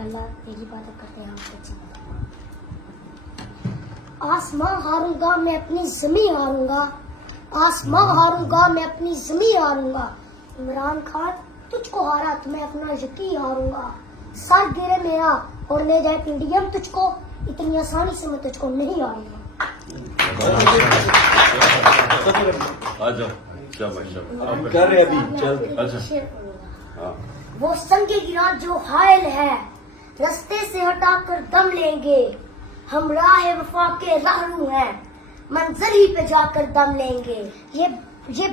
अल्लाह तेरी इबादत करते हैं। आसमां हारूंगा मैं अपनी ज़मीं हारूंगा, आसमां हारूंगा मैं अपनी ज़मीं हारूंगा। इमरान खान तुझको हारा तो मैं अपना यकीन हारूंगा। सर गिरे मेरा और ले जाए पीडीएम तुझको, इतनी आसानी से मैं तुझको नहीं हारूंगा। वो संगे गिरा जो हायल है, रास्ते से हटाकर दम लेंगे। हम राह वफा के राहरू हैं, मंजिल ही पे जाकर दम लेंगे। ये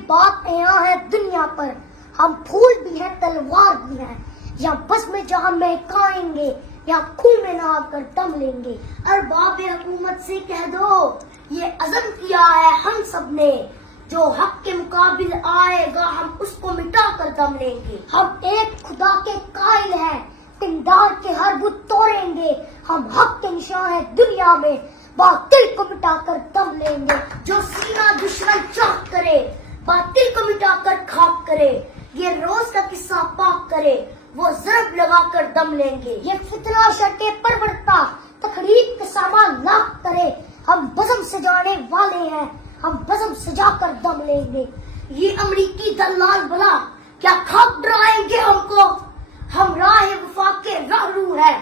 बात यहाँ है दुनिया पर, हम फूल भी हैं तलवार भी हैं। या बस में जहाँ महकाएंगे या खून में नहा कर दम लेंगे। अरबाब हुकूमत से कह दो ये अज़म किया है हम सब ने, जो हक के मुकाबिल आएगा हम उसको मिटा कर दम लेंगे। हम एक खुदा के कायल हैं, पिंडार के हर बुत तोड़ेंगे। हम हक के निशान है दुनिया में, बातिल को मिटाकर दम लेंगे। जो सीना दुश्मन चाक करे, बातिल को मिटाकर खाक करे। ये रोज का किस्सा पाक करे, वो जरब लगाकर दम लेंगे। ये फितना शटे पर बढ़ता, तकरीब के सामान लाख करे। हम बज़म सजाने वाले हैं, हम बज़म सजाकर दम लेंगे। ये अमरीकी दलाल भला क्या खाक डराएंगे हमको। हम राह वफा के राहरू है,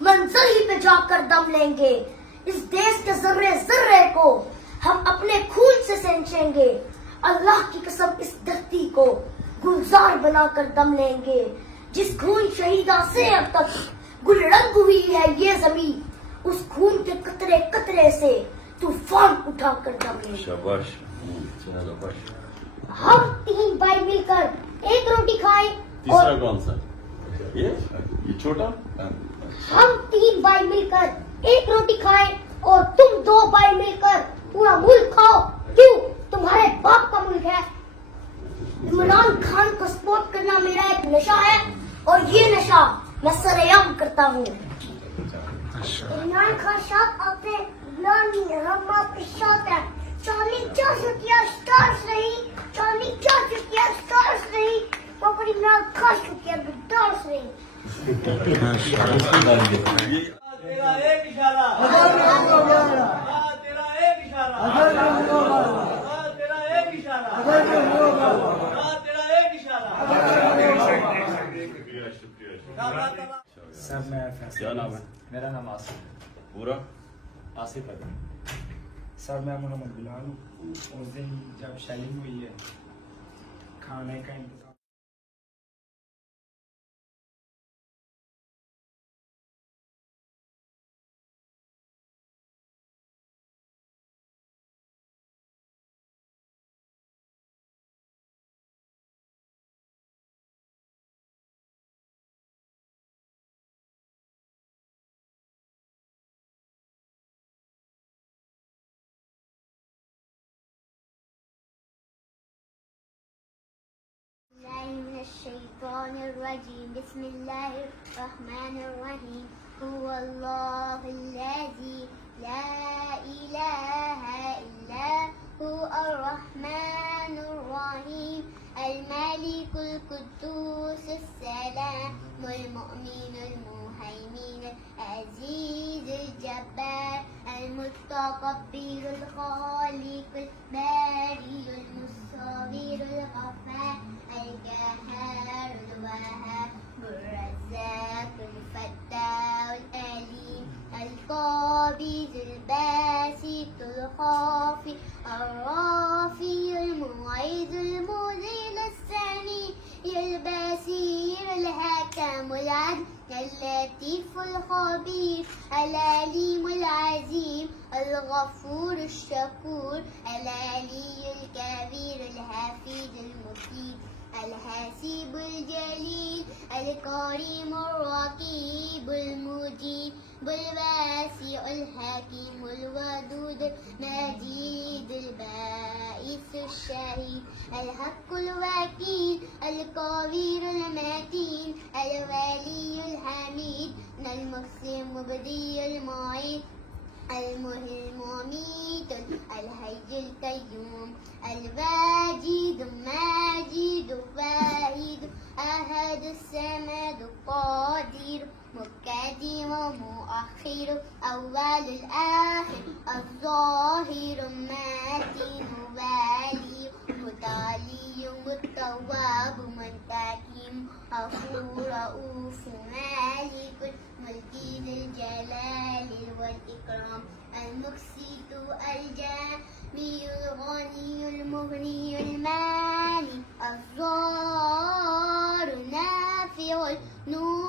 मंजिल ही पे जाकर दम लेंगे। इस देश के जर्रे जर्रे को हम अपने खून से सेंचेंगे। अल्लाह की कसम इस धरती को गुलजार बनाकर दम लेंगे। जिस खून शहीदा से अब तक गुलरंग हुई है ये जमीन, उस खून के कतरे कतरे से तूफान उठाकर दम लेंगे। शाबाश। हम 3 भाई मिलकर एक रोटी खाएं। तीसरा कौन सा? ये छोटा। हम 3 भाई मिलकर एक रोटी खाएं और तुम 2 भाई मिलकर पूरा मुल्क खाओ। क्यों? तुम्हारे बाप का मुल्क है। इमरान खान को सपोर्ट करना मेरा एक नशा है और ये नशा मैं सरेआम करता हूँ। इमरान खान साहब आपने चांदी 4 शुक्रिया स्टार्स रही, चांदी 4 शुक्रिया स्टार्स रही, और इमरान खान शुक्रिया स्टार्स रही। तेरा एक इशारा, तेरा एक इशारा, तेरा एक इशारा, तेरा एक इशारा। सर मैं फैसल। क्या नाम है? मेरा नाम आसिफ। पूरा? आसिफ है सर। मैं मोहम्मद बिलाल हूँ। उस दिन जब शेलिंग हुई है, खाने का इंतजाम बिस्मिल्लाहिर्रहमानिर्रहीम। हुवल्लाहुल्लज़ी ला इलाहा इल्ला हुवर्रहमानुर्रहीम। अल-मलिकुल कुद्दूसुस सलामुल मुअमिनुल मुहैमिनुल अज़ीज़ुल जब्बार अल-मुतकब्बिरुल खालिकुल बारिउल मुस्सव्विरुल गफ्फार القهار الوهاب الرزاق الفتاح الأليم القابض الباسط الخافض الرافع المعيد المذل السميع البصير الحكم العدل اللطيف الخبير العليم العظيم الغفور الشكور العلي الكبير الحفيظ المفيد الحسيب الجليل الكريم الرقيب المجيب الواسع الحكيم الودود المجيد البائس الشهيد الحق الوكيل القوي المتين الولي الحميد المحسن المبدي المعيد المحيي المميت الحي القيوم الواجد الماجد الواحد أحد الصمد القادر مقدم مؤخر أول الآخر الظاهر المتين والي متعالي متواب منتقم غفور رؤوف مالك الملك ذي الجلال والإكرام المقسط الجامع الغني المغني الماني الضار نافع النور